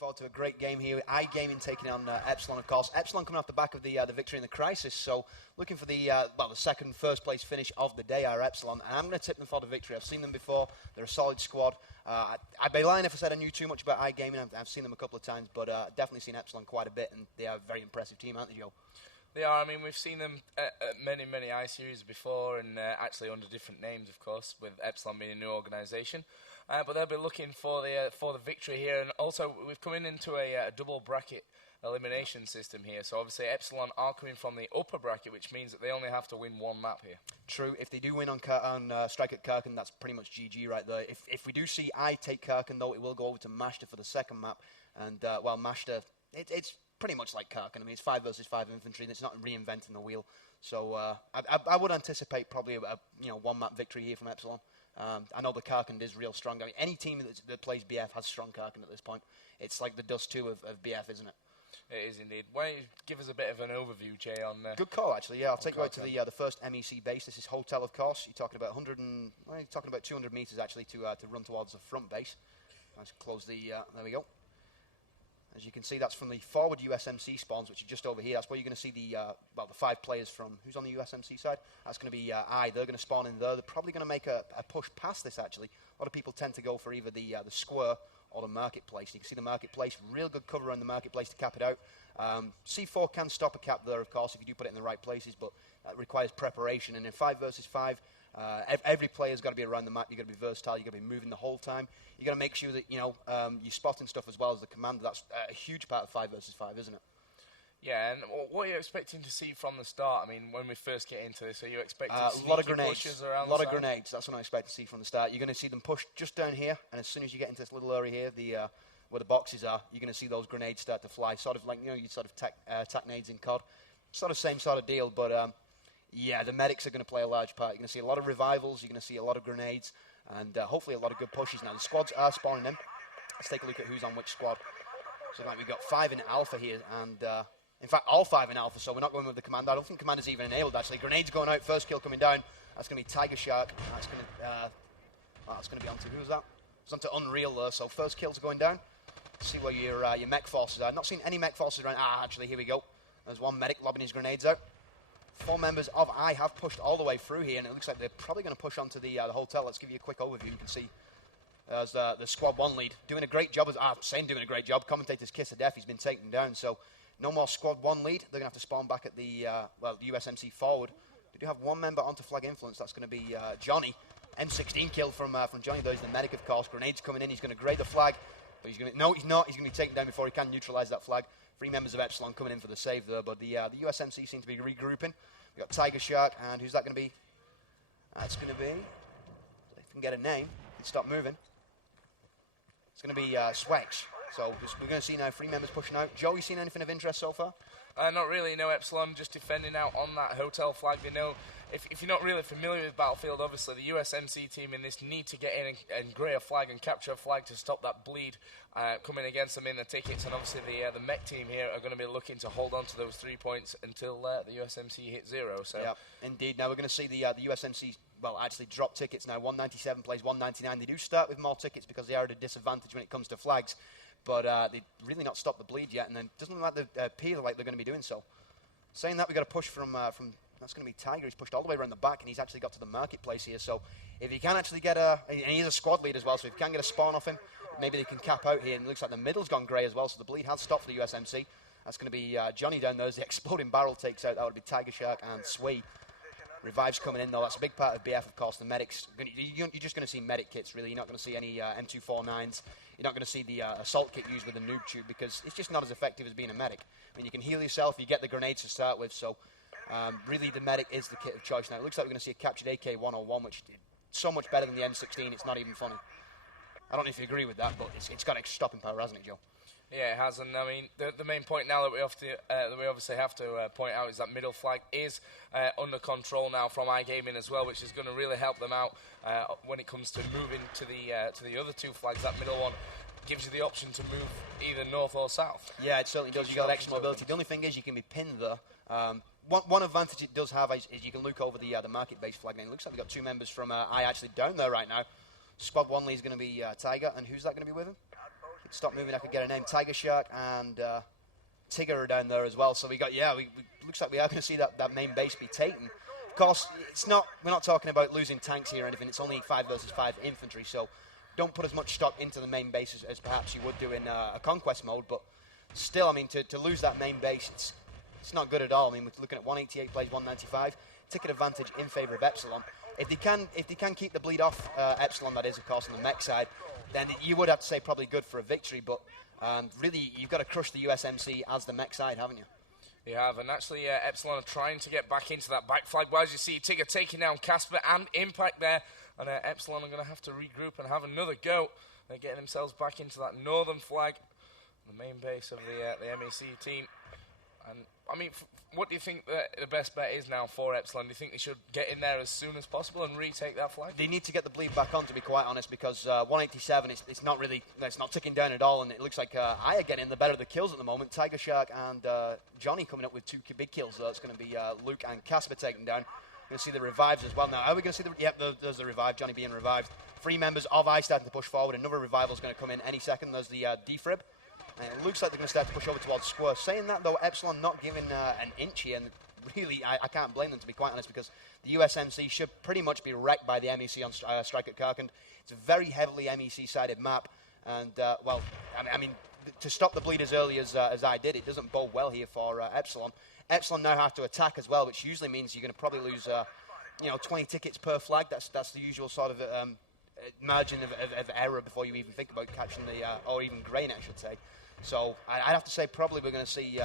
forward to a great game here. iGaming taking on Epsilon, of course. Epsilon coming off the back of the victory in the Crisis, so looking for the first place finish of the day are Epsilon, and I'm going to tip them for the victory. I've seen them before. They're a solid squad. I'd be lying if I said I knew too much about iGaming. I've seen them a couple of times, but definitely seen Epsilon quite a bit, and they are a very impressive team, aren't they, Joe? They are. I mean, we've seen them at many I-Series before, and actually under different names, of course, with Epsilon being a new organisation. But they'll be looking for the victory here, and also we've come into a double bracket elimination system here. So obviously Epsilon are coming from the upper bracket, which means that they only have to win one map here. True. If they do win on Strike at Kirken, that's pretty much GG right there. If we do see I take Kirken, though, it will go over to Mashta for the second map, and Mashta, it's pretty much like Kirken. I mean, it's 5 versus 5 infantry, and it's not reinventing the wheel. So I would anticipate probably a one-map victory here from Epsilon. I know the Kirken is real strong. I mean, any team that plays BF has strong Kirken at this point. It's like the Dust 2 of BF, isn't it? It is indeed. Why don't you give us a bit of an overview, Jay, on... Good call, actually. Yeah, I'll take you out to the first MEC base. This is Hotel, of course. You're talking about 200 meters, actually, to run towards the front base. Let's close the... there we go. As you can see, that's from the forward USMC spawns, which are just over here. That's where you're going to see the 5 players from. Who's on the USMC side? That's going to be I. They're going to spawn in there. They're probably going to make a push past this, actually. A lot of people tend to go for either the square or the marketplace. You can see the marketplace, real good cover on the marketplace to cap it out. C4 can stop a cap there, of course, if you do put it in the right places, but that requires preparation. And in 5 versus 5, every player's got to be around the map. You've got to be versatile. You've got to be moving the whole time. You've got to make sure that you're spotting stuff as well as the commander. That's a huge part of 5 versus 5, isn't it? Yeah, and what are you expecting to see from the start? I mean, when we first get into this, are you expecting a lot of grenades? Pushes around a lot of grenades. That's what I expect to see from the start. You're going to see them push just down here, and as soon as you get into this little area here, where the boxes are, you're going to see those grenades start to fly. Sort of like you sort of tack nades in COD. Sort of same sort of deal, but yeah, the medics are going to play a large part. You're going to see a lot of revivals. You're going to see a lot of grenades, and hopefully a lot of good pushes. Now the squads are spawning them. Let's take a look at who's on which squad. So like we've got 5 in Alpha here, and in fact all 5 in Alpha. So we're not going with the commander. I don't think commander's even enabled actually. Grenades going out. First kill coming down. That's going to be Tiger Shark. That's going to be onto who's that? It's onto Unreal there. So first kills are going down. See where your mech forces are. Not seen any mech forces around. Actually here we go. There's one medic lobbing his grenades out. 4 members of I have pushed all the way through here, and it looks like they're probably going to push onto the hotel. Let's give you a quick overview. You can see there's the Squad 1 lead doing a great job. Doing a great job. Commentator's kiss of death. He's been taken down, so no more Squad 1 lead. They're going to have to spawn back at the USMC forward. They do have 1 member onto flag influence. That's going to be Johnny. M16 kill from Johnny. There's the medic, of course. Grenades coming in. He's going to grade the flag, but he's not. He's going to be taken down before he can neutralize that flag. 3 members of Epsilon coming in for the save there, but the USMC seem to be regrouping. We've got Tiger Shark, and who's that going to be? That's going to be, if we can get a name, he'd stop moving. It's going to be Swex. So we're going to see now 3 members pushing out. Joe, you seen anything of interest so far? Not really, no. Epsilon just defending out on that hotel flag. They know, if you're not really familiar with Battlefield, obviously the USMC team in this need to get in and grey a flag and capture a flag to stop that bleed coming against them in the tickets. And obviously the mech team here are going to be looking to hold on to those 3 points until the USMC hit 0. So yeah, indeed. Now we're going to see the USMC, actually drop tickets now. 197 plays 199. They do start with more tickets because they are at a disadvantage when it comes to flags. But they've really not stopped the bleed yet, and then it doesn't look like they appear like they're going to be doing so. Saying that, we've got a push from that's going to be Tiger. He's pushed all the way around the back, and he's actually got to the marketplace here. So if he can actually get and he's a squad lead as well, so if he can get a spawn off him, maybe they can cap out here. And it looks like the middle's gone grey as well, so the bleed has stopped for the USMC. That's going to be Johnny down there as the exploding barrel takes out. That would be Tiger Shark and Swee. Revives coming in, though. That's a big part of BF, of course. The medics, you're just going to see medic kits, really. You're not going to see any M249s. You're not going to see the assault kit used with the noob tube because it's just not as effective as being a medic. I mean, you can heal yourself. You get the grenades to start with, so really the medic is the kit of choice. Now, it looks like we're going to see a captured AK-101, which is so much better than the M16, it's not even funny. I don't know if you agree with that, but it's got extra stopping power, hasn't it, Joe? Yeah, it has, and I mean the main point now that we obviously have to point out is that middle flag is under control now from iGaming as well, which is going to really help them out when it comes to moving to the other 2 flags. That middle one gives you the option to move either north or south. Yeah, it certainly does. You got extra mobility. The only thing is you can be pinned there. One advantage it does have is you can look over the market base flag. And it looks like we've got 2 members from I actually down there right now. Squad 1 lead is going to be Tiger, and who's that going to be with him? stop moving, I could get a name. Tiger Shark and Tigger are down there as well. So we looks like we are going to see that main base be taken. Of course, we're not talking about losing tanks here or anything. It's only 5 versus 5 infantry, so don't put as much stock into the main base as perhaps you would do in a conquest mode. But still, I mean, to lose that main base, it's not good at all. I mean, we're looking at 188 plays 195. Ticket advantage in favour of Epsilon. If they can keep the bleed off Epsilon, that is, of course, on the mech side, then you would have to say probably good for a victory. But really, you've got to crush the USMC as the mech side, haven't you? You have, and actually Epsilon are trying to get back into that back flag. Well, as you see, Tigger taking down Casper and Impact there, and Epsilon are going to have to regroup and have another go. They're getting themselves back into that northern flag, the main base of the MEC team. And I mean, what do you think the best bet is now for Epsilon? Do you think they should get in there as soon as possible and retake that flag? They need to get the bleed back on, to be quite honest, because 187, it's not really, it's not ticking down at all, and it looks like I are getting the better of the kills at the moment. Tiger Shark and Johnny coming up with 2 big kills, though. It's going to be Luke and Casper taken down. We're going to see the revives as well now. Are we going to see the... Yep, there's the revive, Johnny being revived. 3 members of I starting to push forward. Another revival is going to come in any second. There's the defrib. And it looks like they're going to start to push over towards Square. Saying that, though, Epsilon not giving an inch here, and really, I can't blame them, to be quite honest, because the USMC should pretty much be wrecked by the MEC on Strike at Karkand. It's a very heavily MEC-sided map, and, well, I mean, to stop the bleed as early as I did, it doesn't bode well here for Epsilon. Epsilon now have to attack as well, which usually means you're going to probably lose, 20 tickets per flag. That's the usual sort of margin of error before you even think about catching or even grain, I should say. So I'd have to say probably we're going to see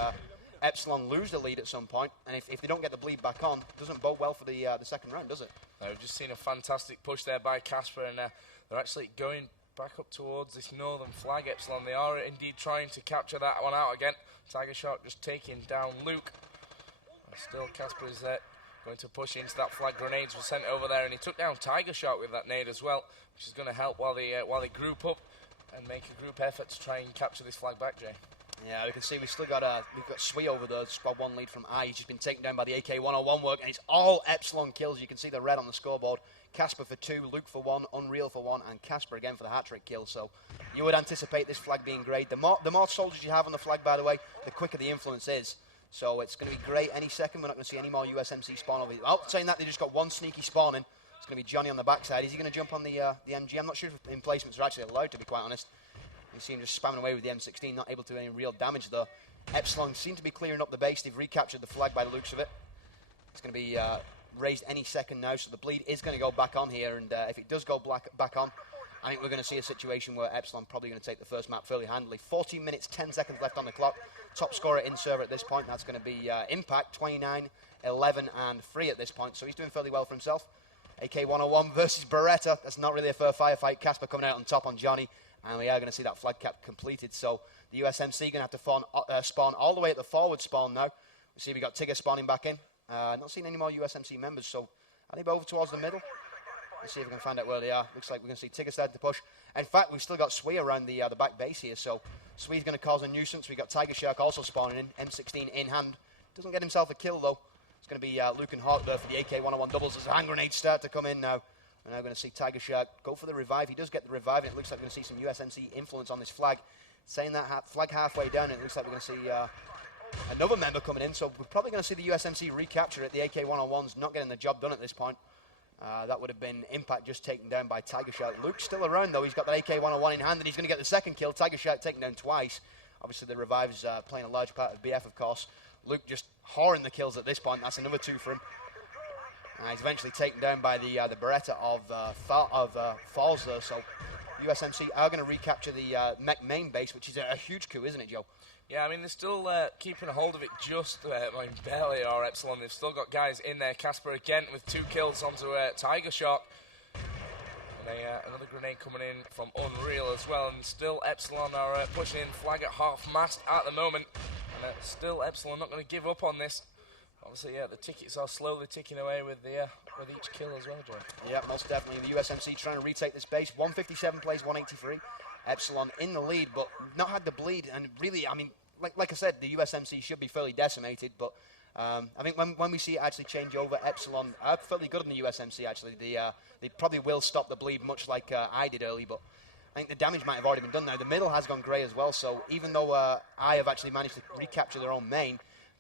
Epsilon lose the lead at some point, and if they don't get the bleed back on, it doesn't bode well for the second round, does it? No, we've just seen a fantastic push there by Casper, and they're actually going back up towards this northern flag, Epsilon. They are indeed trying to capture that one out again. Tiger Shark just taking down Luke. Still, Casper is going to push into that flag. Grenades were sent over there, and he took down Tiger Shark with that nade as well, which is going to help while they group up and make a group effort to try and capture this flag back, Jay. Yeah, we can see we've got Swee over the squad 1 lead from I. He's just been taken down by the AK-101 work, and it's all Epsilon kills. You can see the red on the scoreboard. Casper for 2, Luke for 1, Unreal for 1, and Casper again for the hat-trick kill. So you would anticipate this flag being great. The more soldiers you have on the flag, by the way, the quicker the influence is. So it's going to be great any second. We're not going to see any more USMC spawn over here. Oh, saying that, they just got 1 sneaky spawn in. It's going to be Johnny on the backside. Is he going to jump on the MG? I'm not sure if emplacements are actually allowed, to be quite honest. You see him just spamming away with the M16, not able to do any real damage, though. Epsilon seem to be clearing up the base. They've recaptured the flag by the looks of it. It's going to be raised any second now, so the bleed is going to go back on here, and if it does go back on, I think we're going to see a situation where Epsilon probably going to take the first map fairly handily. 14 minutes, 10 seconds left on the clock. Top scorer in server at this point, that's going to be Impact, 29, 11, and 3 at this point, so he's doing fairly well for himself. AK-101 versus Beretta. That's not really a fair firefight. Casper coming out on top on Johnny, and we are going to see that flag cap completed. So the USMC going to have to spawn all the way at the forward spawn now. We see we got Tigger spawning back in. Not seeing any more USMC members, so are they over towards the middle? Let's see if we can find out where they are. Looks like we're going to see Tigger starting to push. In fact, we've still got Swee around the back base here, so Swee's going to cause a nuisance. We've got Tiger Shark also spawning in, M16 in hand. Doesn't get himself a kill, though. It's going to be Luke and Hawk there for the AK-101 doubles as the hand grenades start to come in now. We're now going to see Tiger Shark go for the revive. He does get the revive, and it looks like we're going to see some USMC influence on this flag. Saying that flag halfway down, it looks like we're going to see another member coming in, so we're probably going to see the USMC recapture it. The AK-101's not getting the job done at this point. That would have been Impact just taken down by Tiger Shark. Luke's still around, though. He's got that AK-101 in hand, and he's going to get the second kill. Tiger Shark taken down twice. Obviously, the revive's playing a large part of BF, of course. Luke just whoring the kills at this point. That's another 2 for him. He's eventually taken down by the Beretta of Falls there. So USMC are going to recapture the mech main base, which is a huge coup, isn't it, Joe? Yeah, I mean, they're still keeping a hold of it just barely, or Epsilon. They've still got guys in there. Casper again with 2 kills onto Tiger Shark. And another grenade coming in from Unreal as well. And still Epsilon are pushing in flag at half-mast at the moment. And still Epsilon not going to give up on this. Obviously, yeah, the tickets are slowly ticking away with each kill as well, Joe. Yeah, most definitely. The USMC trying to retake this base. 157 plays 183. Epsilon in the lead, but not had the bleed. And really, I mean, like I said, the USMC should be fairly decimated. But I think when we see it actually change over, Epsilon are fairly good in the USMC, actually. They probably will stop the bleed, much like I did early. But I think the damage might have already been done now. The middle has gone grey as well, so even though I have actually managed to recapture their own main,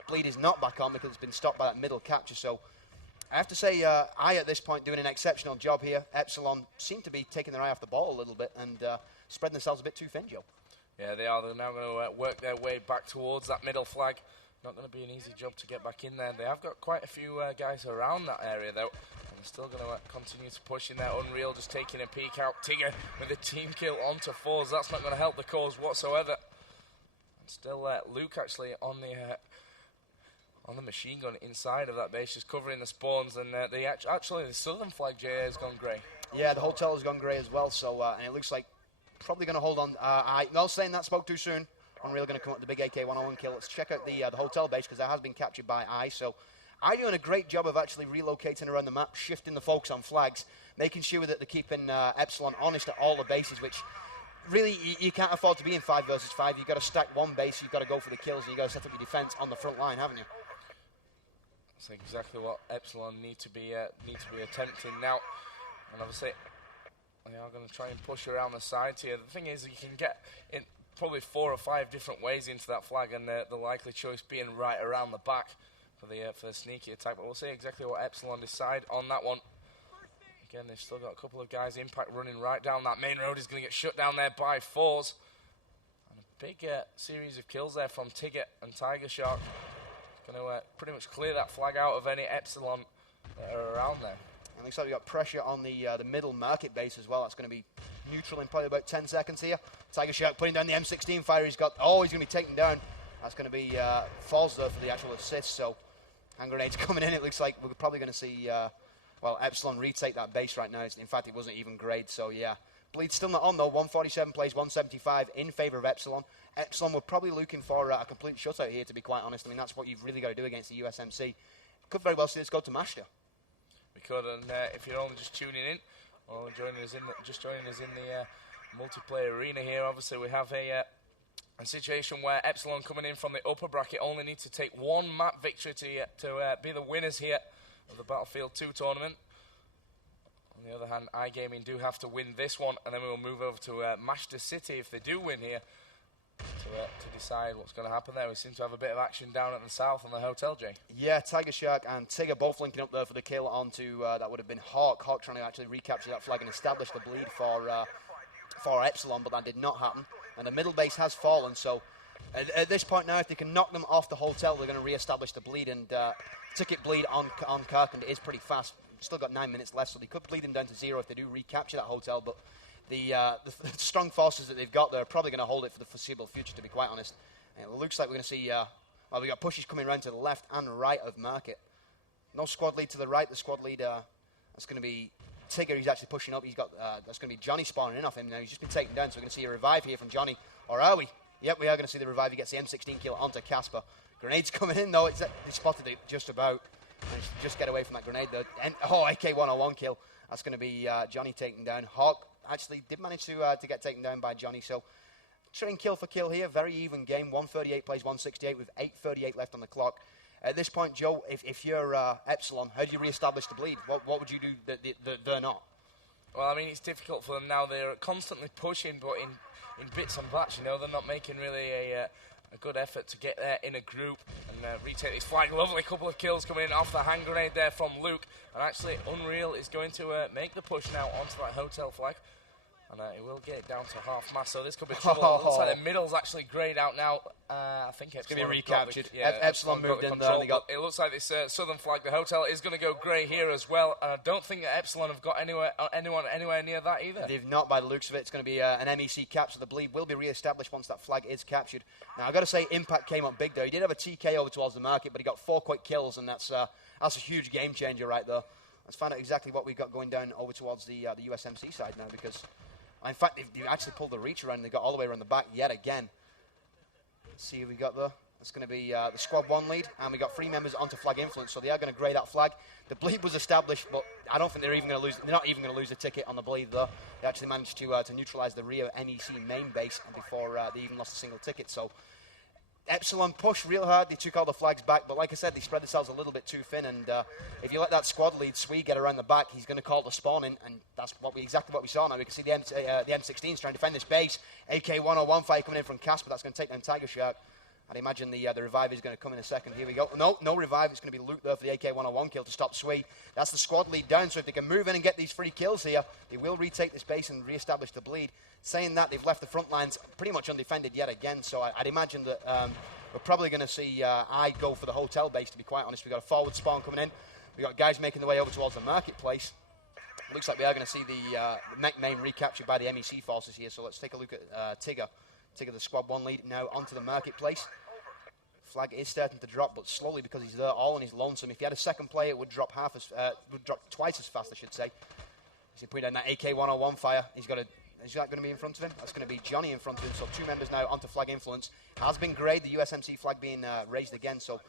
Bleed is not back on because it's been stopped by that middle capture. So I have to say, I at this point doing an exceptional job here. Epsilon seem to be taking their eye off the ball a little bit and spreading themselves a bit too thin, Joe. Yeah, they are. They're now going to work their way back towards that middle flag. Not going to be an easy job to get back in there. They have got quite a few guys around that area, though. And they're still going to continue to push in there. Unreal just taking a peek out. Tigger with a team kill onto fours. That's not going to help the cause whatsoever. And still Luke actually on the machine gun inside of that base, just covering the spawns. And actually the southern flag JA has gone grey. Yeah, the hotel has gone grey as well. So and it looks like probably going to hold on. No, saying that spoke too soon. Unreal going to come up with the big AK-101 kill. Let's check out the hotel base because that has been captured by I. So I doing a great job of actually relocating around the map, shifting the focus on flags, making sure that they're keeping Epsilon honest at all the bases, which really you can't afford to be in 5 versus 5. You've got to stack one base, you've got to go for the kills, and you've got to set up your defense on the front line, haven't you? That's exactly what Epsilon need to be attempting now. And obviously they are going to try and push around the sides here. The thing is, you can get in probably 4 or 5 different ways into that flag, and the likely choice being right around the back for the sneaky attack. But we'll see exactly what Epsilon decide on that one. Again, they've still got a couple of guys. Impact running right down that main road is going to get shut down there by fours. And a big series of kills there from Tigger and Tiger Shark. Going to pretty much clear that flag out of any Epsilon that are around there. And looks like we've got pressure on the middle market base as well. That's going to be neutral in probably about 10 seconds here. Tiger Shark putting down the M16 fire. He's going to be taken down. That's going to be falls though for the actual assist. So hand grenades coming in. It looks like we're probably going to see Epsilon retake that base right now. In fact, it wasn't even grade. So yeah, Bleed's still not on though. 147 plays 175 in favour of Epsilon. Epsilon were probably looking for a complete shutout here, to be quite honest. I mean, that's what you've really got to do against the USMC. Could very well see this go to Master. We could, and if you're only just tuning in or joining us in the multiplayer arena here, obviously we have a situation where Epsilon coming in from the upper bracket only need to take 1 map victory to be the winners here of the Battlefield 2 tournament. On the other hand, iGaming do have to win this one, and then we will move over to Master City if they do win here to decide what's going to happen there. We seem to have a bit of action down at the south on the hotel, Jay. Yeah, Tiger Shark and Tigger both linking up there for the kill onto that would have been Hawk. Hawk trying to actually recapture that flag and establish the bleed for Epsilon, but that did not happen. And the middle base has fallen, so at this point now, if they can knock them off the hotel, they're going to re-establish the bleed, and ticket bleed on Kirkland is pretty fast. Still got 9 minutes left, so they could bleed them down to 0 if they do recapture that hotel, but the strong forces that they've got there are probably going to hold it for the foreseeable future, to be quite honest. And it looks like we're going to see, we've got pushes coming around to the left and right of Market. No squad lead to the right. The squad lead, that's going to be Tigger. He's actually pushing up. He's got, that's going to be Johnny spawning in off him now. He's just been taken down, so we're going to see a revive here from Johnny. Or are we? Yep, we are going to see the revive. He gets the M16 kill onto Casper. Grenades coming in, though. He spotted it just about. Managed to just get away from that grenade, though. And, AK-101 kill. That's going to be Johnny taken down. Hawk actually did manage to get taken down by Johnny. So, trading kill for kill here. Very even game. 138 plays 168 with 8:38 left on the clock. At this point, Joe, if you're Epsilon, how do you re-establish the bleed? What would you do that they're not? Well, I mean, it's difficult for them now. They're constantly pushing, but in bits and bats, you know, they're not making really a good effort to get there in a group and retake this flag. Lovely couple of kills coming in off the hand grenade there from Luke. And actually, Unreal is going to make the push now onto that hotel flag. And it will get down to half mast, so this could be trouble. It looks like the middle's actually greyed out now. I think it's going to be recaptured. Epsilon moved in there. It looks like this southern flag, the hotel, is going to go grey here as well. And I don't think that Epsilon have got anyone anywhere near that either. They've not, by the looks of it. It's going to be an MEC cap, so the bleed will be re-established once that flag is captured. Now, I've got to say, Impact came up big there. He did have a TK over towards the Market, but he got 4 quick kills, and that's a huge game changer right there. Let's find out exactly what we've got going down over towards the USMC side now, because in fact, they've actually pulled the reach around and they got all the way around the back yet again. Let's see who we got there. It's going to be the squad 1 lead, and we got 3 members onto flag influence, so they are going to grey that flag. The bleed was established, but I don't think they're even going to lose. They're not even going to lose the ticket on the bleed though. They actually managed to neutralise the Rio NEC main base before they even lost a single ticket. So Epsilon pushed real hard. They took all the flags back, but like I said, they spread themselves a little bit too thin. And if you let that squad lead Swee get around the back, he's going to call the spawn in, and that's exactly what we saw now. We can see the M16s trying to defend this base. AK-101 fire coming in from Casper. That's going to take down Tiger Shark. I'd imagine the revive is going to come in a second. Here we go. No revive. It's going to be loot there for the AK-101 kill to stop Swee. That's the squad lead down, so if they can move in and get these free kills here, they will retake this base and re-establish the bleed. Saying that, they've left the front lines pretty much undefended yet again, so I'd imagine that we're probably going to see I go for the hotel base, to be quite honest. We've got a forward spawn coming in. We've got guys making their way over towards the marketplace. Looks like we are going to see the mech main recaptured by the MEC forces here, so let's take a look at Tigger. Tigger, the squad 1 lead, now onto the marketplace. Flag is starting to drop, but slowly because he's there all on his lonesome. If he had a second player, it would drop twice as fast, I should say. He's putting down that AK-101 fire. Is that going to be in front of him? That's going to be Johnny in front of him. So 2 members now onto flag influence. Has been great. The USMC flag being raised again. So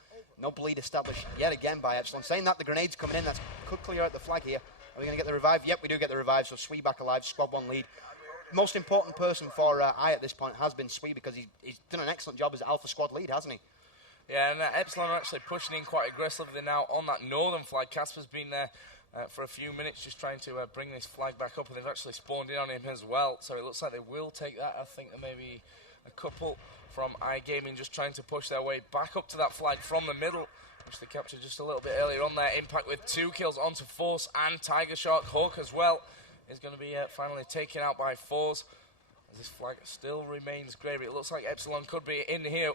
no bleed established yet again by Epsilon. Saying that, the grenade's coming in. That could clear out the flag here. Are we going to get the revive? Yep, we do get the revive. So Swee back alive. Squad 1 lead. Most important person for I at this point has been Swee, because he's done an excellent job as Alpha squad lead, hasn't he? Yeah, and Epsilon are actually pushing in quite aggressively now on that northern flag. Casper's been there for a few minutes just trying to bring this flag back up, and they've actually spawned in on him as well. So it looks like they will take that. I think there may be a couple from iGaming just trying to push their way back up to that flag from the middle, which they captured just a little bit earlier on there. Impact with 2 kills onto Force, and Tiger Shark Hawk as well is going to be finally taken out by Force, as this flag still remains grey. It looks like Epsilon could be in here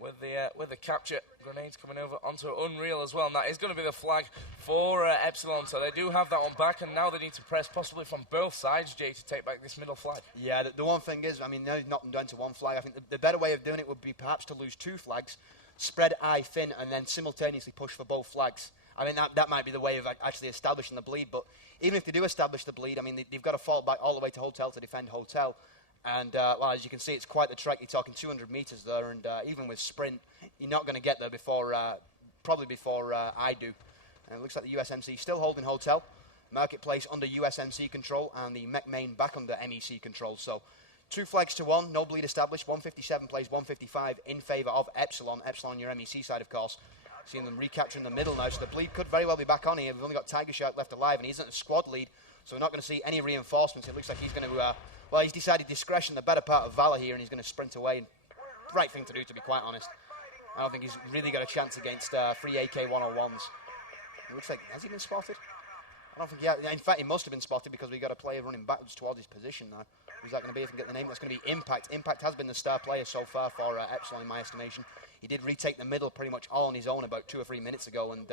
with the capture. Grenades coming over onto Unreal as well, and that is going to be the flag for Epsilon. So they do have that one back, and now they need to press possibly from both sides, Jay, to take back this middle flag. Yeah, the one thing is, I mean, now they've knocked them down to 1 flag. I think the better way of doing it would be perhaps to lose 2 flags, spread I thin, and then simultaneously push for both flags. I mean, that might be the way of actually establishing the bleed, but even if they do establish the bleed, I mean, they've got to fall back all the way to Hotel to defend Hotel. And, well, as you can see, it's quite the trek. You're talking 200 metres there, and even with sprint, you're not going to get there probably before I do. And it looks like the USMC still holding Hotel. Marketplace under USMC control, and the mech main back under MEC control. So 2 flags to 1, no bleed established. 157 plays 155 in favour of Epsilon. Epsilon, your MEC side, of course. Seeing them recapturing the middle now, so the bleed could very well be back on here. We've only got Tiger Shark left alive, and he isn't a squad lead, so we're not going to see any reinforcements. It looks like he's going to... well, he's decided discretion, the better part of Valor here, and he's going to sprint away. Right thing to do, to be quite honest. I don't think he's really got a chance against 3 AK-101s. It looks like, has he been spotted? I don't think he has. In fact, he must have been spotted, because we've got a player running backwards towards his position now. Who's that going to be? If I can get the name, that's going to be Impact. Impact has been the star player so far for Epsilon, in my estimation. He did retake the middle pretty much all on his own about 2 or 3 minutes ago, and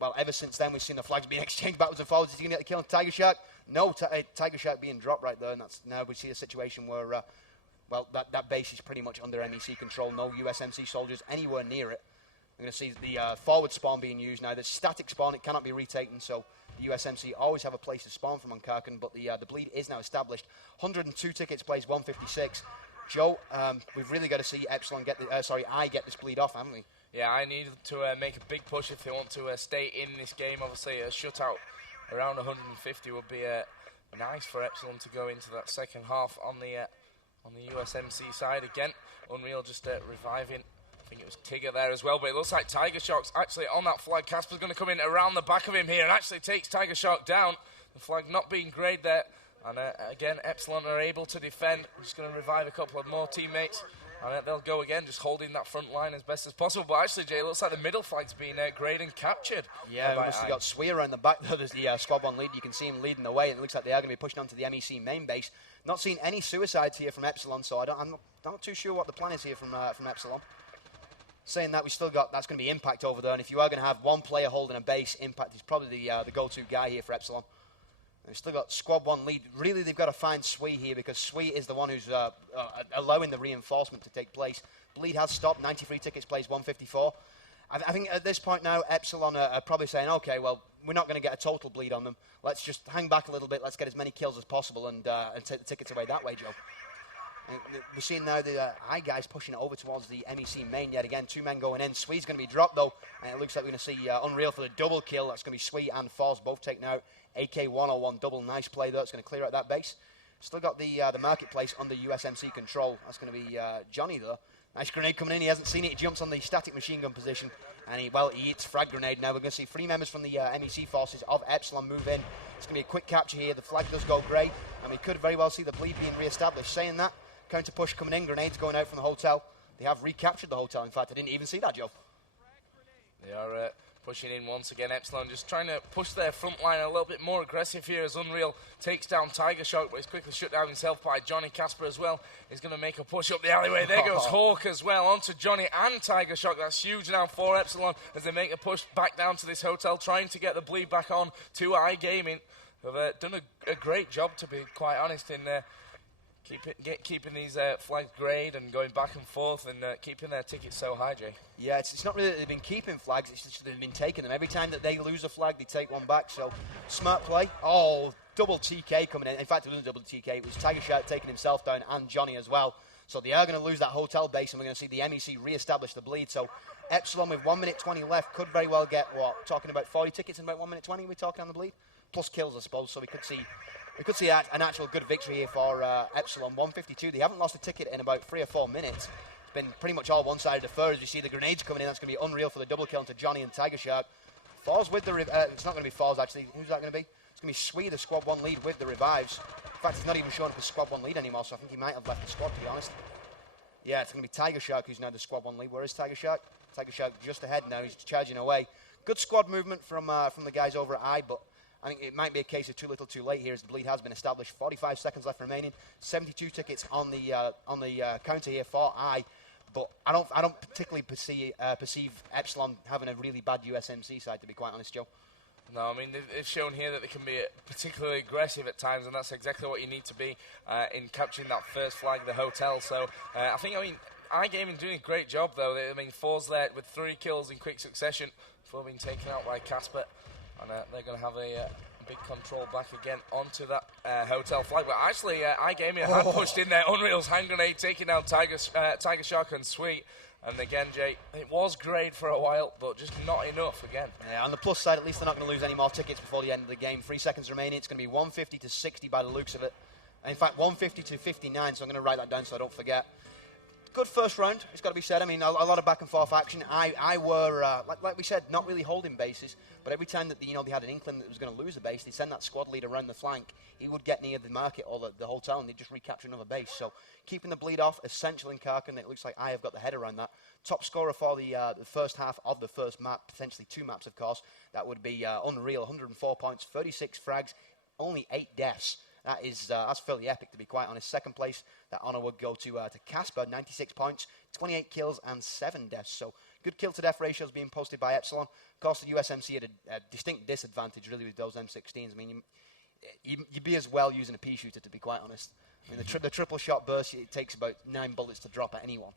well, ever since then, we've seen the flags being exchanged backwards and forwards. Is he going to get the kill on Tiger Shark? No, Tiger Shark being dropped right there, and that's now we see a situation where, well, that base is pretty much under MEC control. No USMC soldiers anywhere near it. We're going to see the forward spawn being used now. The static spawn, it cannot be retaken, so the USMC always have a place to spawn from on Karkin, but the bleed is now established. 102 tickets plays 156. Joe, we've really got to see Epsilon get I get this bleed off, haven't we? Yeah, I need to make a big push if they want to stay in this game. Obviously, a shutout around 150 would be nice for Epsilon to go into that second half on the USMC side again. Unreal just reviving. I think it was Tigger there as well, but it looks like Tiger Shark's actually on that flag. Casper's going to come in around the back of him here and actually takes Tiger Shark down. The flag not being greyed there. And again, Epsilon are able to defend. Just going to revive a couple of more teammates. And they'll go again, just holding that front line as best as possible. But actually, Jay, it looks like the middle flag's been greyed and captured. Yeah, we must have got Swee around the back there. There's the squad 1 lead. You can see him leading the way. And it looks like they are going to be pushing onto the MEC main base. Not seeing any suicides here from Epsilon, so I'm not too sure what the plan is here from Epsilon. Saying that, we still got, that's going to be Impact over there. And if you are going to have 1 player holding a base, Impact is probably the go-to guy here for Epsilon. We've still got squad 1 lead. Really, they've got to find Swee here, because Swee is the one who's allowing the reinforcement to take place. Bleed has stopped. 93 tickets plays 154. I think at this point now, Epsilon are probably saying, okay, well, we're not going to get a total bleed on them. Let's just hang back a little bit. Let's get as many kills as possible and take the tickets away that way, Joe. And we're seeing now the I guys pushing it over towards the MEC main yet again. 2 men going in. Swee's going to be dropped, though. And it looks like we're going to see Unreal for the double kill. That's going to be Swee and Force both taken out. AK-101 double. Nice play there. It's going to clear out that base. Still got the marketplace under USMC control. That's going to be Johnny, though. Nice grenade coming in. He hasn't seen it. He jumps on the static machine gun position. And he hits frag grenade now. We're going to see 3 members from the MEC forces of Epsilon move in. It's going to be a quick capture here. The flag does go grey. And we could very well see the bleed being re-established. Saying that, counter push coming in. Grenades going out from the hotel. They have recaptured the hotel. In fact, I didn't even see that, Joe. They are pushing in once again. Epsilon just trying to push their front line a little bit more aggressive here as Unreal takes down Tiger Shark, but he's quickly shut down himself by Johnny. Casper as well is going to make a push up the alleyway. There goes Hawk as well onto Johnny and Tiger Shark. That's huge now for Epsilon as they make a push back down to this hotel, trying to get the bleed back on to iGaming. They've done a great job, to be quite honest, in keeping these flags greyed and going back and forth and keeping their tickets so high, Jay. Yeah, it's not really that they've been keeping flags, it's just that they've been taking them. Every time that they lose a flag, they take one back. So, smart play. Oh, double TK coming in. In fact, it wasn't a double TK. It was Tiger Shark taking himself down and Johnny as well. So, they are going to lose that hotel base, and we're going to see the MEC re-establish the bleed. So, Epsilon with 1 minute 20 left could very well get, talking about 40 tickets in about 1 minute 20, we're talking on the bleed? Plus kills, I suppose. So, we could see an actual good victory here for Epsilon. 152. They haven't lost a ticket in about 3 or 4 minutes. It's been pretty much all one-sided affair. As you see the grenades coming in, that's going to be Unreal for the double kill into Johnny and Tiger Shark. Falls with the... it's not going to be Falls, actually. Who's that going to be? It's going to be Swee, the squad 1 lead with the revives. In fact, he's not even showing up as squad 1 lead anymore, so I think he might have left the squad, to be honest. Yeah, it's going to be Tiger Shark who's now the squad 1 lead. Where is Tiger Shark? Tiger Shark just ahead now. He's charging away. Good squad movement from the guys over at I, but I think it might be a case of too little too late here as the bleed has been established. 45 seconds left remaining. 72 tickets on the counter here for I. But I don't particularly perceive Epsilon having a really bad USMC side, to be quite honest, Joe. No, I mean, they've shown here that they can be particularly aggressive at times, and that's exactly what you need to be in capturing that first flag, the hotel. So I mean, iGaming doing a great job, though. Four's there with 3 kills in quick succession before being taken out by Casper. And they're going to have a big control back again onto that hotel flag. But actually, iGaming had pushed in there. Unreal's hand grenade taking down Tiger Shark and Sweet. And again, Jay, it was great for a while, but just not enough again. Yeah, on the plus side, at least they're not going to lose any more tickets before the end of the game. 3 seconds remaining. It's going to be 150 to 60 by the looks of it. In fact, 150 to 59, so I'm going to write that down so I don't forget. Good first round, it's got to be said. I mean, a lot of back and forth action. I were, like we said, not really holding bases, but every time that they had an inkling that was going to lose a base, they send that squad leader around the flank. He would get near the market or the hotel, and they'd just recapture another base. So keeping the bleed off, essential in Karkin. It looks like I have got the head around that. Top scorer for the first half of the first map, potentially 2 maps, of course. That would be Unreal, 104 points, 36 frags, only 8 deaths. That's fairly epic, to be quite honest. Second place, that honour would go to Casper, 96 points, 28 kills and 7 deaths. So good kill to death ratios being posted by Epsilon. Of course, the USMC had a distinct disadvantage really with those M16s. I mean, you'd be as well using a pea shooter, to be quite honest. I mean, the triple shot burst, it takes about 9 bullets to drop at anyone.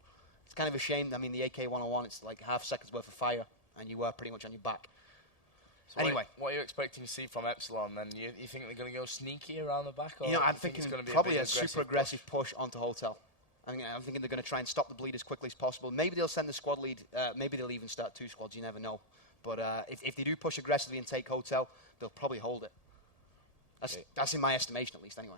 It's kind of a shame. I mean, the AK-101, it's like half seconds worth of fire, and you were pretty much on your back. So anyway, what are you expecting to see from Epsilon then? You think they're going to go sneaky around the back? Or I'm thinking it's probably a super aggressive push onto hotel. I'm thinking they're going to try and stop the bleed as quickly as possible. Maybe they'll send the squad lead. Maybe they'll even start 2 squads. You never know. But if they do push aggressively and take hotel, they'll probably hold it. That's in my estimation, at least, anyway.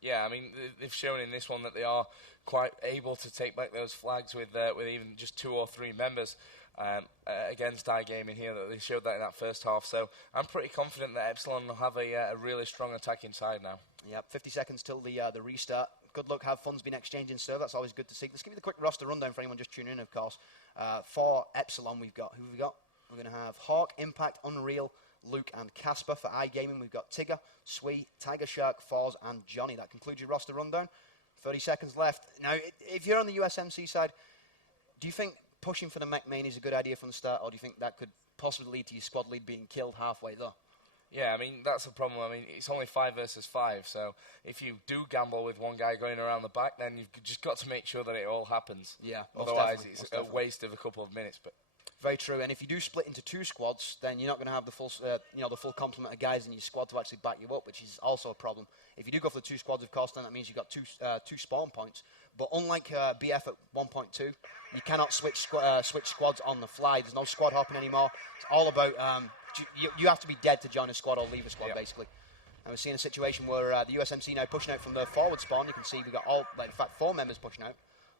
Yeah, I mean, they've shown in this one that they are quite able to take back those flags with even just 2 or 3 members. Against iGaming here, that they showed that in that first half. So I'm pretty confident that Epsilon will have a really strong attack inside now. Yep, 50 seconds till the restart. Good luck, have fun's been exchanging, so that's always good to see. Let's give you the quick roster rundown for anyone just tuning in, of course. For Epsilon, who have we got? We're going to have Hawk, Impact, Unreal, Luke and Casper. For iGaming, we've got Tigger, Swee, Tiger Shark, Falls and Johnny. That concludes your roster rundown. 30 seconds left. Now, if you're on the USMC side, do you think pushing for the mech main is a good idea from the start, or do you think that could possibly lead to your squad lead being killed halfway there? Yeah, I mean, that's a problem. I mean, it's only 5 versus 5, so if you do gamble with one guy going around the back, then you've just got to make sure that it all happens. Yeah, otherwise it's a waste of a couple of minutes. But very true. And if you do split into 2 squads, then you're not going to have the full complement of guys in your squad to actually back you up, which is also a problem. If you do go for the 2 squads, of course, then that means you've got 2 spawn points. But unlike BF at 1.2, you cannot switch squads on the fly. There's no squad hopping anymore. It's all about you have to be dead to join a squad or leave a squad, basically. And we're seeing a situation where the USMC now pushing out from the forward spawn. You can see we've got in fact, 4 members pushing out.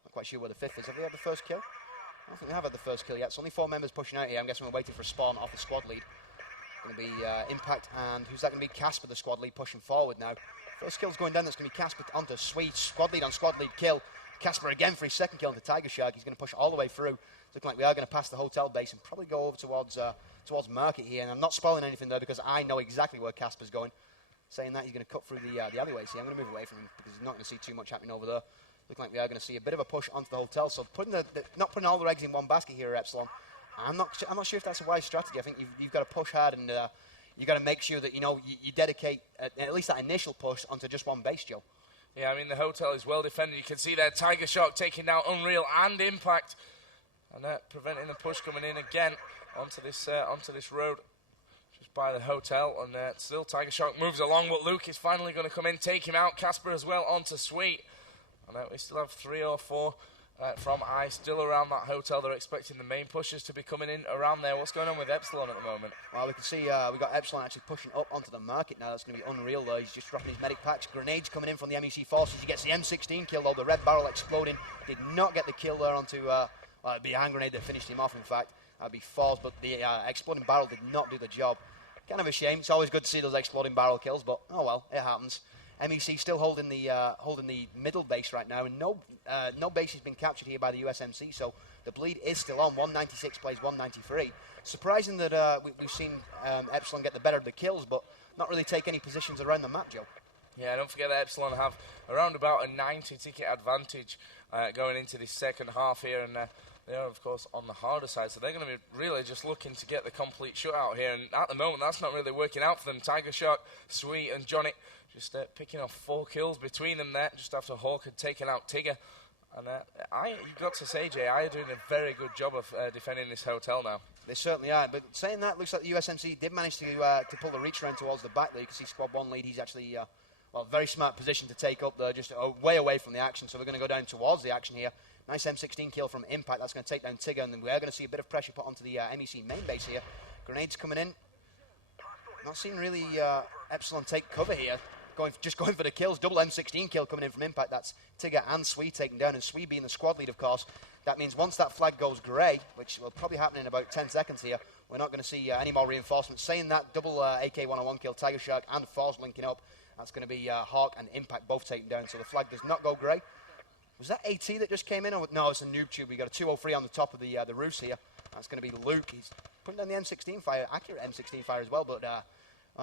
Not quite sure where the 5th is. Have they had the first kill? I don't think they have had the first kill yet. So only 4 members pushing out here. I'm guessing we're waiting for a spawn off the squad lead. Going to be Impact, and who's that going to be? Casper, the squad lead, pushing forward now. First kill's going down. That's going to be Casper onto Sweet. Squad lead on squad lead kill. Casper again for his second kill into Tiger Shark. He's going to push all the way through. It's looking like we are going to pass the hotel base and probably go over towards Market here. And I'm not spoiling anything there because I know exactly where Casper's going. Saying that, he's going to cut through the alleyways here. I'm going to move away from him because he's not going to see too much happening over there. Looking like we are going to see a bit of a push onto the hotel. So not putting all the eggs in one basket here at Epsilon. I'm not sure if that's a wise strategy. I think you've got to push hard and you've got to make sure that you dedicate at least that initial push onto just one base, Joe. Yeah, I mean the hotel is well defended. You can see there Tiger Shark taking down Unreal and Impact, and preventing the push coming in again onto this road just by the hotel. And still Tiger Shark moves along, but Luke is finally going to come in, take him out. Casper as well onto Sweet. And we still have 3 or 4 from I still around that hotel. They're expecting the main pushers to be coming in around there. What's going on with Epsilon at the moment? Well, we can see we've got Epsilon actually pushing up onto the market now. That's going to be Unreal though. He's just dropping his medic packs. Grenades coming in from the MEC forces. He gets the M16 kill though. The red barrel exploding. Did not get the kill there onto, it'd be a hand grenade that finished him off in fact. That'd be Falls, but the exploding barrel did not do the job. Kind of a shame. It's always good to see those exploding barrel kills, but oh well, it happens. MEC still holding the middle base right now, and no base has been captured here by the USMC, so the bleed is still on. 196 plays 193. Surprising that we've seen Epsilon get the better of the kills, but not really take any positions around the map, Joe. Yeah, don't forget that Epsilon have around about a 90 ticket advantage going into this second half here, and they are, of course, on the harder side, so they're going to be really just looking to get the complete shutout here, and at the moment, that's not really working out for them. Tiger Shark, Sweet, and Johnny just picking off 4 kills between them there, just after Hawk had taken out Tigger. And you've got to say, Jay, I are doing a very good job of defending this hotel now. They certainly are, but saying that, looks like the USMC did manage to pull the reach around towards the back there. You can see Squad 1 lead, he's actually, very smart position to take up there, just way away from the action, so we're going to go down towards the action here. Nice M16 kill from Impact, that's going to take down Tigger, and then we are going to see a bit of pressure put onto the MEC main base here. Grenades coming in. Not seeing really Epsilon take cover here. Just going for the kills. Double M16 kill coming in from Impact. That's Tigger and Swee taken down, and Swee being the squad lead, of course. That means once that flag goes grey, which will probably happen in about 10 seconds here, we're not going to see any more reinforcements. Saying that, double AK-101 kill, Tiger Shark and Force linking up. That's going to be Hawk and Impact both taken down, so the flag does not go grey. Was that AT that just came in? Or no, it's a noob tube. We got a 203 on the top of the roofs here. That's going to be Luke. He's putting down the M16 fire, accurate M16 fire as well, but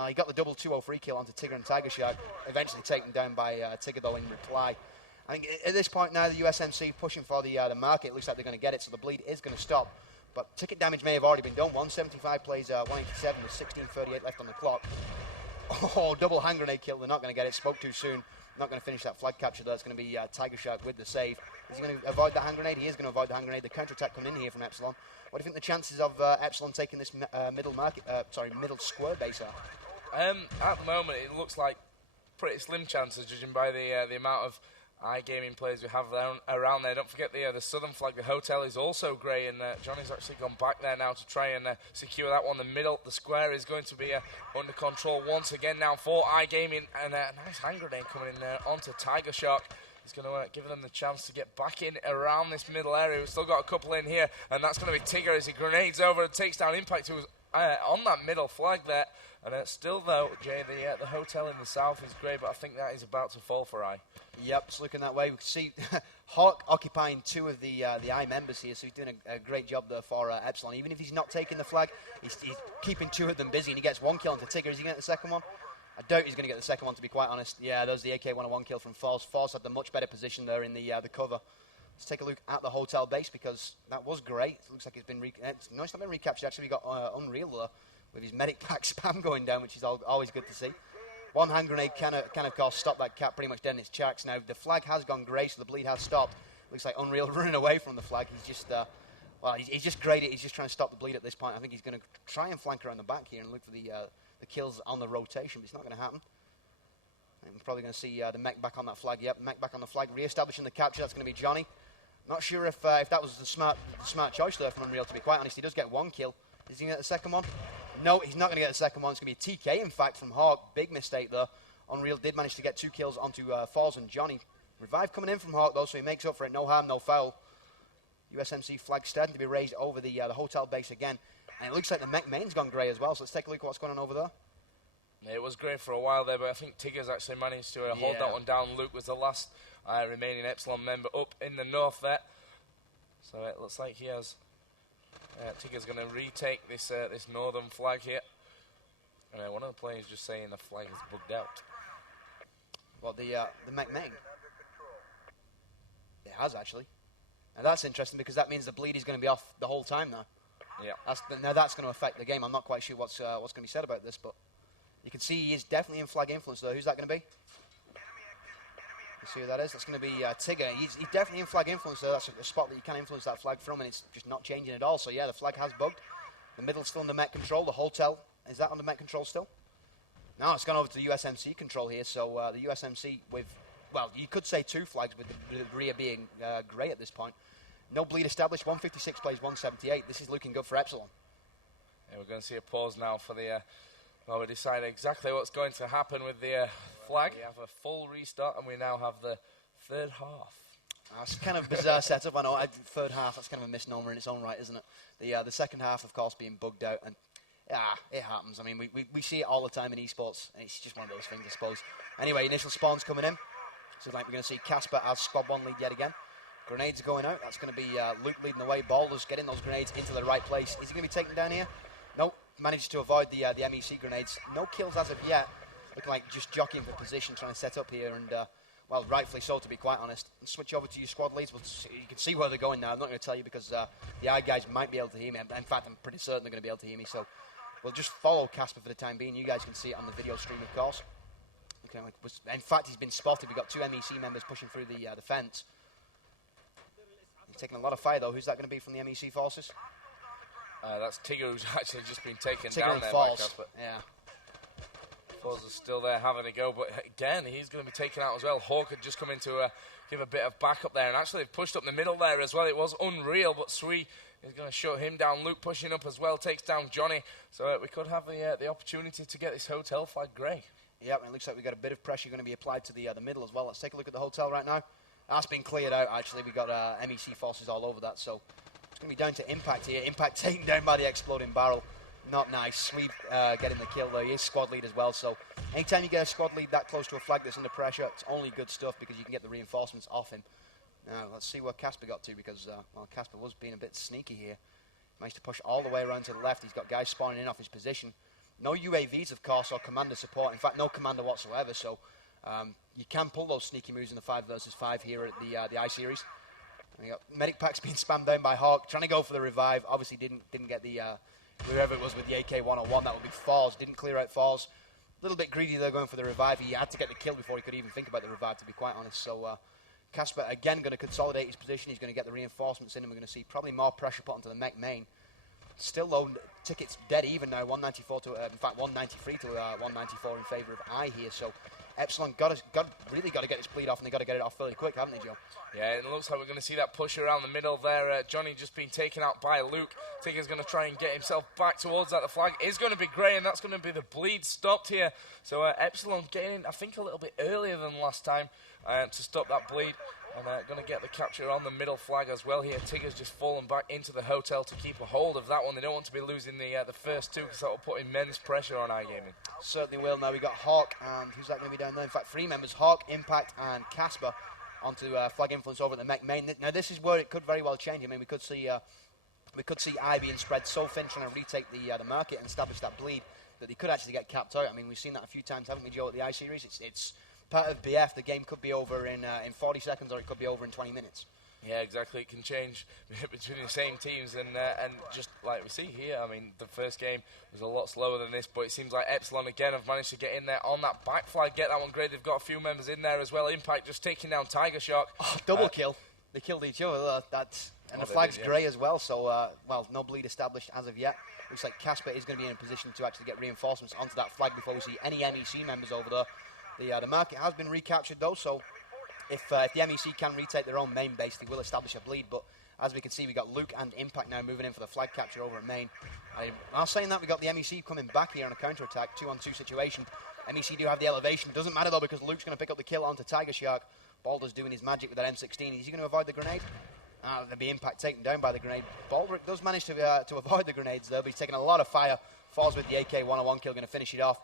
he got the double 203 kill onto Tigger and Tiger Shark, eventually taken down by Tigger though in reply. I think at this point now the USMC pushing for the market. It looks like they're going to get it, so the bleed is going to stop. But ticket damage may have already been done. 175 plays 187 with 16:38 left on the clock. Oh, double hand grenade kill. They're not going to get it. Spoke too soon. Not going to finish that flag capture there. It's going to be Tiger Shark with the save. Is he going to avoid that hand grenade? He is going to avoid the hand grenade. The counter-attack coming in here from Epsilon. What do you think the chances of Epsilon taking this middle square base are? At the moment, it looks like pretty slim chances, judging by the amount of iGaming players we have around there. Don't forget the southern flag. The hotel is also grey, and Johnny's actually gone back there now to try and secure that one. The square is going to be under control once again now for iGaming, and a nice hand grenade coming in there onto Tiger Shark. He's going to give them the chance to get back in around this middle area. We've still got a couple in here, and that's going to be Tigger as he grenades over and takes down Impact, who was on that middle flag there. And still, though, Jay, the hotel in the south is grey, but I think that is about to fall for I. Yep, it's looking that way. We can see Hawk occupying 2 of the I members here, so he's doing a great job there for Epsilon. Even if he's not taking the flag, he's keeping 2 of them busy, and he gets 1 kill onto Tigger. Is he going to get the second one? I doubt he's going to get the second one, to be quite honest. Yeah, there's the AK-101 kill from Force. Force had the much better position there in the cover. Let's take a look at the hotel base, because that was great. It looks like it's been it's not been recaptured. Actually, we got Unreal there with his medic pack spam going down, which is always good to see. 1 hand grenade can of course stop that cat pretty much dead in its tracks. Now the flag has gone grey, so the bleed has stopped. Looks like Unreal running away from the flag. He's just he's just graded. He's just trying to stop the bleed at this point. I think he's going to try and flank around the back here and look for the kills on the rotation, but it's not going to happen. And we're probably going to see the mech back on that flag. Yep, mech back on the flag, re-establishing the capture. That's going to be Johnny. Not sure if that was the smart choice there from Unreal, to be quite honest. He does get 1 kill. Is he going to get the second one? No, he's not going to get the second one. It's going to be a TK, in fact, from Hawk. Big mistake there. Unreal did manage to get 2 kills onto Falls and Johnny. Revive coming in from Hawk, though, so he makes up for it. No harm, no foul. USMC flag starting to be raised over the hotel base again. And it looks like the mech main's gone grey as well, so let's take a look at what's going on over there. It was grey for a while there, but I think Tigger's actually managed to hold that one down. Luke was the last remaining Epsilon member up in the north there. So it looks like he has... Tigger's going to retake this this northern flag here. And one of the players just saying the flag is bugged out. Well, the mech main. It has, actually. And that's interesting because that means the bleed is going to be off the whole time now. Yeah. Now that's going to affect the game. I'm not quite sure what's going to be said about this, but you can see he is definitely in flag influence though. Who's that going to be? Let's see who that is. That's going to be Tigger. He's definitely in flag influence though. That's a spot that you can influence that flag from, and it's just not changing at all. So yeah, the flag has bugged. The middle's still under Met control. The hotel, is that under Met control still? No, it's gone over to the USMC control here. So the USMC with, well, you could say 2 flags with the rear being grey at this point. No bleed established. 156 plays 178. This is looking good for Epsilon. Yeah, we're going to see a pause now for the... well, we decide exactly what's going to happen with the flag. We have a full restart, and we now have the third half. That's kind of a bizarre setup. I know, third half, that's kind of a misnomer in its own right, isn't it? The second half, of course, being bugged out, and it happens. I mean, we see it all the time in eSports, and it's just one of those things, I suppose. Anyway, initial spawns coming in. So like we're going to see Casper as squad 1 lead yet again. Grenades going out. That's going to be Luke leading the way. Baldur's getting those grenades into the right place. Is he going to be taken down here? Nope. Managed to avoid the MEC grenades. No kills as of yet. Looking like just jockeying for position, trying to set up here. And, well, rightfully so, to be quite honest. And switch over to your squad leads. You can see where they're going now. I'm not going to tell you because the eye guys might be able to hear me. In fact, I'm pretty certain they're going to be able to hear me. So we'll just follow Casper for the time being. You guys can see it on the video stream, of course. In fact, he's been spotted. We've got 2 MEC members pushing through the fence. He's taking a lot of fire, though. Who's that going to be from the MEC forces? That's Tigger, who's actually just been taken Tigger down and there. Falls. Yeah. Falls is still there having a go, but again, he's going to be taken out as well. Hawk had just come in to give a bit of backup there, and actually pushed up the middle there as well. It was unreal, but Sui is going to shut him down. Luke pushing up as well, takes down Johnny. So we could have the opportunity to get this hotel flag grey. Yeah, and it looks like we've got a bit of pressure going to be applied to the middle as well. Let's take a look at the hotel right now. That's been cleared out, actually. We've got MEC forces all over that, so it's going to be down to Impact here. Impact taken down by the exploding barrel. Not nice. Sweep getting the kill, though. He is squad lead as well, so anytime you get a squad lead that close to a flag that's under pressure, it's only good stuff because you can get the reinforcements off him. Now, let's see what Casper got to because, well, Casper was being a bit sneaky here. Managed to push all the way around to the left. He's got guys spawning in off his position. No UAVs, of course, or commander support. In fact, no commander whatsoever, so you can pull those sneaky moves in the 5 versus 5 here at the I-Series. And you got medic packs being spammed down by Hawk, trying to go for the revive. Obviously didn't get the, whoever it was with the AK-101, that would be Falls. Didn't clear out Falls. A little bit greedy there going for the revive. He had to get the kill before he could even think about the revive, to be quite honest. So Casper, again, going to consolidate his position. He's going to get the reinforcements in, and we're going to see probably more pressure put onto the mech main. Still low tickets dead even now, 194 to, in fact, 193 to 194 in favour of I here. So Epsilon really got to get this bleed off, and they got to get it off fairly quick, haven't they, Joe? Yeah, it looks like we're going to see that push around the middle there. Johnny just being taken out by Luke. Tigger's going to try and get himself back towards that. The flag is going to be grey, and that's going to be the bleed stopped here. So Epsilon getting in, I think, a little bit earlier than last time to stop that bleed. And going to get the capture on the middle flag as well here. Tigger's just fallen back into the hotel to keep a hold of that one. They don't want to be losing the first 2 because that will put immense pressure on iGaming. Certainly will. Now we got Hawk, and who's that going to be down there? In fact, 3 members, Hawk, Impact, and Casper onto flag influence over at the mech main. Now this is where it could very well change. I mean, we could see I being spread so thin trying to retake the market and establish that bleed that they could actually get capped out. I mean, we've seen that a few times, haven't we, Joe, at the I-Series? It's part of BF. The game could be over in 40 seconds or it could be over in 20 minutes. Yeah, exactly. It can change between the same teams, and just like we see here, I mean, the first game was a lot slower than this, but it seems like Epsilon again have managed to get in there on that back flag, get that one great. They've got a few members in there as well. Impact just taking down Tiger Shark. Oh, double kill. They killed each other. And the flag's grey as well, so, well, no bleed established as of yet. Looks like Casper is going to be in a position to actually get reinforcements onto that flag before we see any MEC members over there. The market has been recaptured, though, so if the MEC can retake their own main base, they will establish a bleed. But As we can see, we got Luke and Impact now moving in for the flag capture over at main. I was saying that we got the MEC coming back here on a counter-attack, 2-on-2 situation. MEC do have the elevation. It doesn't matter though because Luke's going to pick up the kill onto Tiger Shark. Baldur's doing his magic with that M16. Is he going to avoid the grenade? There'll be Impact taken down by the grenade. Baldur does manage to avoid the grenades though, but he's taking a lot of fire. Falls with the AK-101 kill, going to finish it off.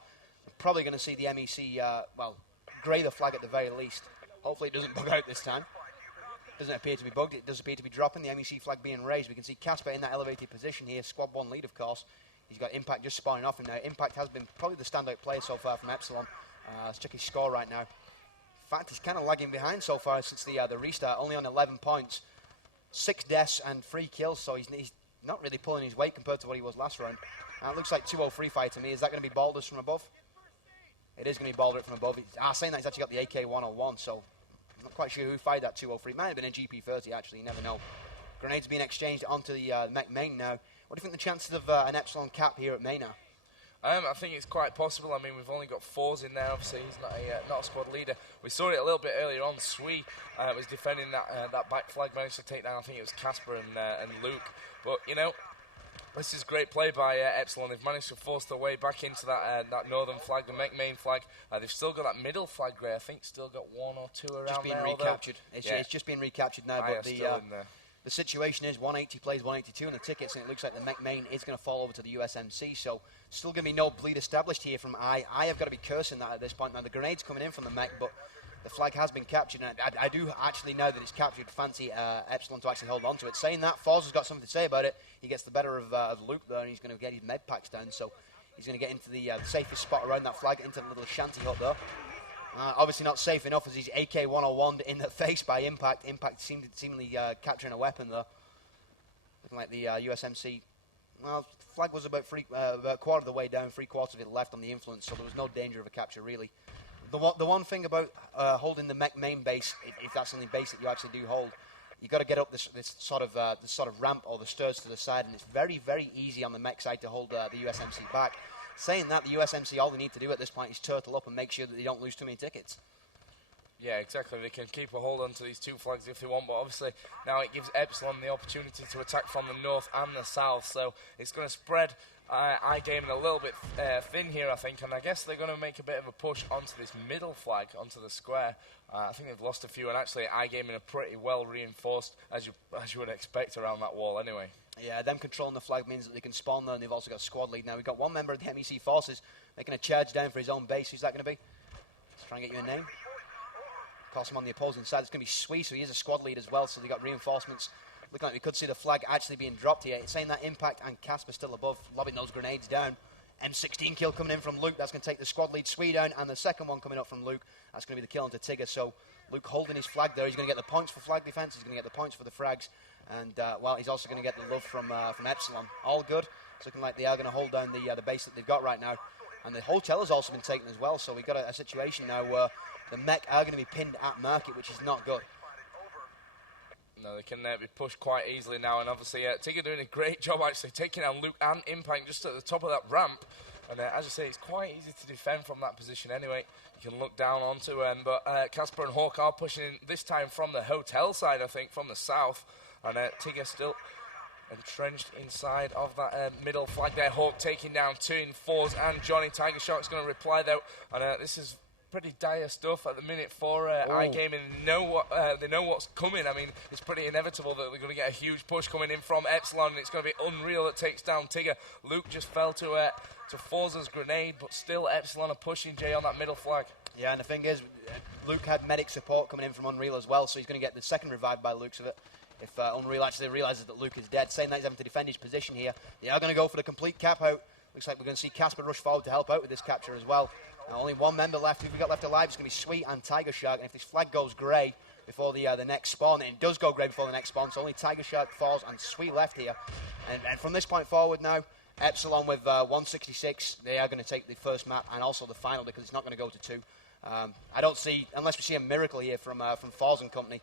We're probably going to see the MEC, grey the flag at the very least. Hopefully it doesn't bug out this time. Doesn't appear to be bugged. It does appear to be dropping. The MEC flag being raised. We can see Casper in that elevated position here. Squad 1 lead, of course. He's got Impact just spawning off him now. Impact has been probably the standout player so far from Epsilon. Let's check his score right now. In fact, he's kind of lagging behind so far since the restart. Only on 11 points. 6 deaths and 3 kills, so he's not really pulling his weight compared to what he was last round. It looks like 2-0-3 fight to me. Is that going to be Baldur's from above? It is going to be Baldur from above. Saying that he's actually got the AK-101, so I'm not quite sure who fired that 2-0-3. Might have been a GP30, actually. You never know. Grenades being exchanged onto the mech main now. What do you think the chances of an Epsilon cap here at main are? I think it's quite possible. I mean, we've only got 4s in there. Obviously, he's not a squad leader. We saw it a little bit earlier on. Sui was defending that back flag, managed to take down, I think it was Casper and Luke. But, you know, this is great play by Epsilon. They've managed to force their way back into that northern flag, the main flag. They've still got that middle flag, Gray. I think still got 1 or 2 around just being there. Recaptured. It's just been recaptured now. But the situation is 180 plays 182 in the tickets, and it looks like the mech main is going to fall over to the USMC. So still going to be no bleed established here from I. I have got to be cursing that at this point. Now the grenade's coming in from the mech, but the flag has been captured, and I do actually, now that it's captured, fancy Epsilon to actually hold on to it. Saying that, Foz has got something to say about it. He gets the better of Luke there, and he's going to get his med packs down, so he's going to get into the safest spot around that flag, into the little shanty hut there. Obviously not safe enough as he's AK-101 in the face by Impact. Impact seemingly capturing a weapon there. Looking like the USMC. Well, flag was about a quarter of the way down, 3/4 of it left on the influence, so there was no danger of a capture really. The one thing about holding the mech main base, if that's the only base that you actually do hold, you've got to get up this sort of ramp or the stairs to the side, and it's very, very easy on the mech side to hold the USMC back. Saying that, the USMC, all they need to do at this point is turtle up and make sure that they don't lose too many tickets. Yeah, exactly. They can keep a hold onto these 2 flags if they want, but obviously now it gives Epsilon the opportunity to attack from the north and the south, so it's going to spread iGaming a little bit thin here, I think, and I guess they're going to make a bit of a push onto this middle flag, onto the square. I think they've lost a few, and actually iGaming are pretty well reinforced, as you would expect around that wall anyway. Yeah, them controlling the flag means that they can spawn there, and they've also got squad lead. Now, we've got one member of the MEC forces making a charge down for his own base. Who's that going to be? Let's try and get you a name. Of course, I'm on the opposing side. It's going to be Sui, so he is a squad lead as well, so they've got reinforcements. Looking like we could see the flag actually being dropped here. It's saying that Impact and Casper still above, lobbing those grenades down. M16 kill coming in from Luke. That's going to take the squad lead Sui down, and the second one coming up from Luke. That's going to be the kill onto Tigger. So Luke holding his flag there. He's going to get the points for flag defense. He's going to get the points for the frags. And, he's also going to get the love from Epsilon. All good. It's looking like they are going to hold down the base that they've got right now. And the hotel has also been taken as well. So we've got a situation now where the mech are going to be pinned at market, which is not good. No, they can be pushed quite easily now, and obviously Tigger doing a great job actually taking down Luke and Impact just at the top of that ramp. And as I say, it's quite easy to defend from that position anyway. You can look down onto him, but Casper and Hawk are pushing in, this time from the hotel side, I think, from the south. And Tigger still entrenched inside of that middle flag there. Hawk taking down 2 in 4s, and Johnny Tiger Shark's going to reply though. And this is pretty dire stuff at the minute for iGaming. They know what's coming. I mean, it's pretty inevitable that they're going to get a huge push coming in from Epsilon, and it's going to be Unreal that takes down Tigger. Luke just fell to Forza's grenade, but still Epsilon are pushing Jay on that middle flag. Yeah, and the thing is, Luke had medic support coming in from Unreal as well, so he's going to get the second revive by looks of it. If Unreal actually realises that Luke is dead, saying that he's having to defend his position here. They are going to go for the complete cap out. Looks like we're going to see Casper rush forward to help out with this capture as well. Only one member left. Who we got left alive? It's going to be Sweet and Tiger Shark. And if this flag goes grey before the next spawn, and it does go grey before the next spawn, so only Tiger Shark, Falls, and Sweet left here. And from this point forward now, Epsilon with 166, they are going to take the first map and also the final because it's not going to go to 2. I don't see, unless we see a miracle here from Falls and company,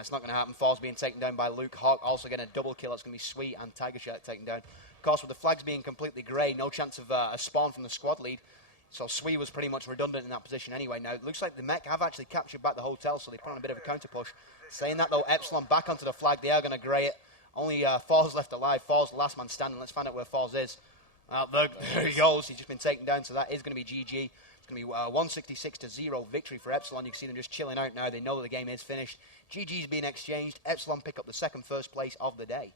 it's not going to happen. Falls being taken down by Luke. Hawk also getting a double kill. It's going to be Sweet and Tiger Shark taken down. Of course, with the flags being completely grey, no chance of a spawn from the squad lead. So Sui was pretty much redundant in that position anyway. Now, it looks like the Mech have actually captured back the hotel, so they put on a bit of a counter push. Saying that, though, Epsilon back onto the flag. They are going to grey it. Only Forz left alive. Forz, the last man standing. Let's find out where Forz is. There he goes. He's just been taken down, so that is going to be GG. It's going to be 166-0 victory for Epsilon. You can see them just chilling out now. They know that the game is finished. GG's being exchanged. Epsilon pick up the first place of the day.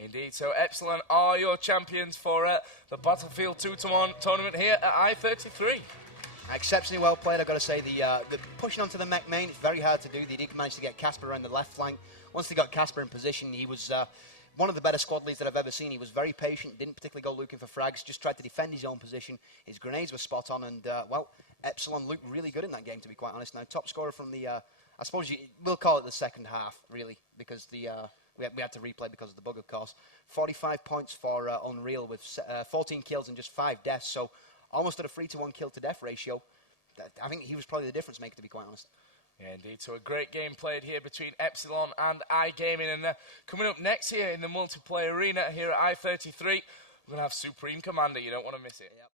Indeed, so Epsilon are your champions for the Battlefield 2 tournament here at i33. Exceptionally well played, I've got to say. The pushing onto the mech main, it's very hard to do. They did manage to get Casper around the left flank. Once they got Casper in position, he was one of the better squad leads that I've ever seen. He was very patient, didn't particularly go looking for frags, just tried to defend his own position. His grenades were spot on, and, well, Epsilon looked really good in that game, to be quite honest. Now, top scorer from the, I suppose we'll call it the second half, really, because we had to replay because of the bug, of course. 45 points for Unreal with 14 kills and just 5 deaths, so almost at a 3-to-1 kill-to-death ratio. I think he was probably the difference maker, to be quite honest. Yeah, indeed. So a great game played here between Epsilon and iGaming. And coming up next here in the multiplayer arena here at i33, we're going to have Supreme Commander. You don't want to miss it. Yep.